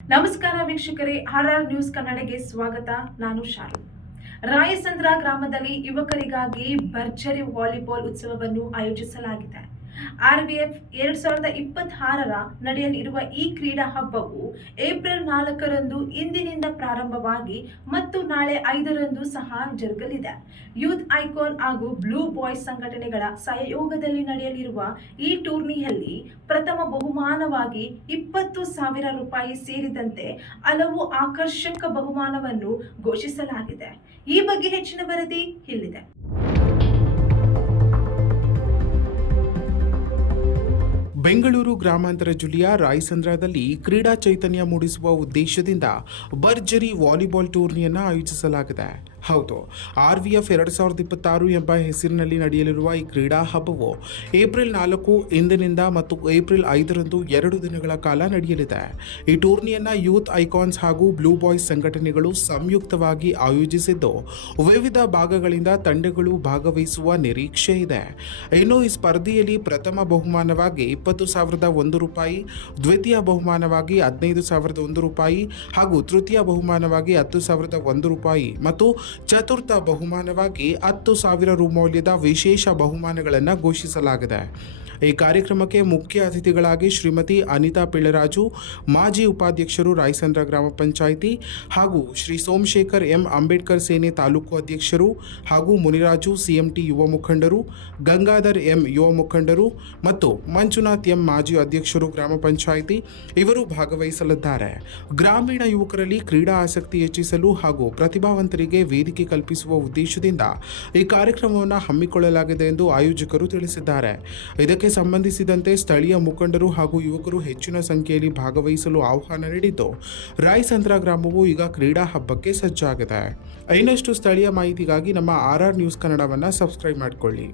ನಮಸ್ಕಾರ ವೀಕ್ಷಕರೇ, RR news ಕನ್ನಡಗೆ ಸ್ವಾಗತ. ನಾನು ಶಾರು. ರಾಯಸಂದ್ರ ಗ್ರಾಮದಲ್ಲಿ ಯುವಕರಿಗಾಗಿ ಭರ್ಜರಿ ವಾಲಿಬಾಲ್ ಉತ್ಸವವನ್ನು ಆಯೋಜಿಸಲಾಗಿದೆ. ಆರ್ವಿಎಫ್ 2026ರ ನಡೆಯಲಿರುವ ಈ ಕ್ರೀಡಾ ಹಬ್ಬವು ಏಪ್ರಿಲ್ 4ರಂದು ಇಂದಿನಿಂದ ಪ್ರಾರಂಭವಾಗಿ ಮತ್ತು ನಾಳೆ 5ರಂದು ಸಹ ಜರುಗಲಿದೆ. ಯೂತ್ ಐಕಾನ್ ಹಾಗೂ ಬ್ಲೂ ಬಾಯ್ಸ್ ಸಂಘಟನೆಗಳ ಸಹಯೋಗದಲ್ಲಿ ನಡೆಯಲಿರುವ ಈ ಟೂರ್ನಿಯಲ್ಲಿ ಪ್ರಥಮ ಬಹುಮಾನವಾಗಿ 20,000 ರೂಪಾಯಿ ಸೇರಿದಂತೆ ಹಲವು ಆಕರ್ಷಕ ಬಹುಮಾನವನ್ನು ಘೋಷಿಸಲಾಗಿದೆ. ಈ ಬಗ್ಗೆ ಹೆಚ್ಚಿನ ವರದಿ ಇಲ್ಲಿದೆ. ಬೆಂಗಳೂರು ಗ್ರಾಮಾಂತರ ಜಿಲ್ಲೆಯ ರಾಯಸಂದ್ರದಲ್ಲಿ ಕ್ರೀಡಾ ಚೈತನ್ಯ ಮೂಡಿಸುವ ಉದ್ದೇಶದಿಂದ ಭರ್ಜರಿ ವಾಲಿಬಾಲ್ ಟೂರ್ನಿಯನ್ನು ಆಯೋಜಿಸಲಾಗಿದೆ. ಹೌದು, ಆರ್ವಿಎಫ್ 2026 ಎಂಬ ಹೆಸರಿನಲ್ಲಿ ನಡೆಯಲಿರುವ ಈ ಕ್ರೀಡಾ ಹಬ್ಬವು ಏಪ್ರಿಲ್ 4 ಇಂದಿನಿಂದ ಮತ್ತು ಏಪ್ರಿಲ್ 5ರಂದು 2 ದಿನಗಳ ಕಾಲ ನಡೆಯಲಿದೆ. ಈ ಟೂರ್ನಿಯನ್ನು ಯೂತ್ ಐಕಾನ್ಸ್ ಹಾಗೂ ಬ್ಲೂ ಬಾಯ್ಸ್ ಸಂಘಟನೆಗಳು ಸಂಯುಕ್ತವಾಗಿ ಆಯೋಜಿಸಿದ್ದು, ವಿವಿಧ ಭಾಗಗಳಿಂದ ತಂಡಗಳು ಭಾಗವಹಿಸುವ ನಿರೀಕ್ಷೆ ಇದೆ. ಇನ್ನು ಈ ಸ್ಪರ್ಧೆಯಲ್ಲಿ ಪ್ರಥಮ ಬಹುಮಾನವಾಗಿ 20,001 ರೂಪಾಯಿ, ದ್ವಿತೀಯ ಬಹುಮಾನವಾಗಿ 15,001 ರೂಪಾಯಿ ಹಾಗೂ ತೃತೀಯ ಬಹುಮಾನವಾಗಿ 10,001 ರೂಪಾಯಿ ಮತ್ತು ಚತುರ್ಥ ಬಹುಮಾನವಾಗಿ 10,000 ರು ಮೌಲ್ಯದ ವಿಶೇಷ ಬಹುಮಾನಗಳನ್ನು ಘೋಷಿಸಲಾಗಿದೆ. ಈ ಕಾರ್ಯಕ್ರಮಕ್ಕೆ ಮುಖ್ಯ ಅತಿಥಿಗಳಾಗಿ ಶ್ರೀಮತಿ ಅನಿತಾ ಪಿಳ್ಳರಾಜು, ಮಾಜಿ ಉಪಾಧ್ಯಕ್ಷರು, ರಾಯಸಂದ್ರ ಗ್ರಾಮ ಪಂಚಾಯಿತಿ, ಹಾಗೂ ಶ್ರೀ ಸೋಮಶೇಖರ್ ಎಂ ಅಂಬೇಡ್ಕರ್ ಸೇನೆ ತಾಲೂಕು ಅಧ್ಯಕ್ಷರು ಹಾಗೂ ಮುನಿರಾಜು ಸಿಎಂಟಿ ಯುವ ಮುಖಂಡರು, ಗಂಗಾಧರ್ ಎಂ ಯುವ ಮುಖಂಡರು ಮತ್ತು ಮಂಜುನಾಥ್ ಎಂ ಮಾಜಿ ಅಧ್ಯಕ್ಷರು ಗ್ರಾಮ ಪಂಚಾಯಿತಿ ಇವರು ಭಾಗವಹಿಸಲಿದ್ದಾರೆ. ಗ್ರಾಮೀಣ ಯುವಕರಲ್ಲಿ ಕ್ರೀಡಾ ಆಸಕ್ತಿ ಹೆಚ್ಚಿಸಲು ಹಾಗೂ ಪ್ರತಿಭಾವಂತರಿಗೆ ವೇದಿಕೆ ಕಲ್ಪಿಸುವ ಉದ್ದೇಶದಿಂದ ಈ ಕಾರ್ಯಕ್ರಮವನ್ನು ಹಮ್ಮಿಕೊಳ್ಳಲಾಗಿದೆ ಎಂದು ಆಯೋಜಕರು ತಿಳಿಸಿದ್ದಾರೆ. ಇದಕ್ಕೆ ಸಂಬಂಧಿಸಿದಂತೆ ಸ್ಥಳೀಯ ಮುಖಂಡರು ಹಾಗೂ ಯುವಕರು ಹೆಚ್ಚಿನ ಸಂಖ್ಯೆಯಲ್ಲಿ ಭಾಗವಹಿಸಲು ಆಹ್ವಾನ ನೀಡಿದ್ದು, ರಾಯಸಂದ್ರ ಗ್ರಾಮವು ಈಗ ಕ್ರೀಡಾ ಹಬ್ಬಕ್ಕೆ ಸಜ್ಜಾಗಿದೆ. ಇನ್ನಷ್ಟು ಸ್ಥಳೀಯ ಮಾಹಿತಿಗಾಗಿ ನಮ್ಮ ಆರ್ಆರ್ ನ್ಯೂಸ್ ಕನ್ನಡವನ್ನು ಸಬ್ಸ್ಕ್ರೈಬ್ ಮಾಡಿಕೊಳ್ಳಿ.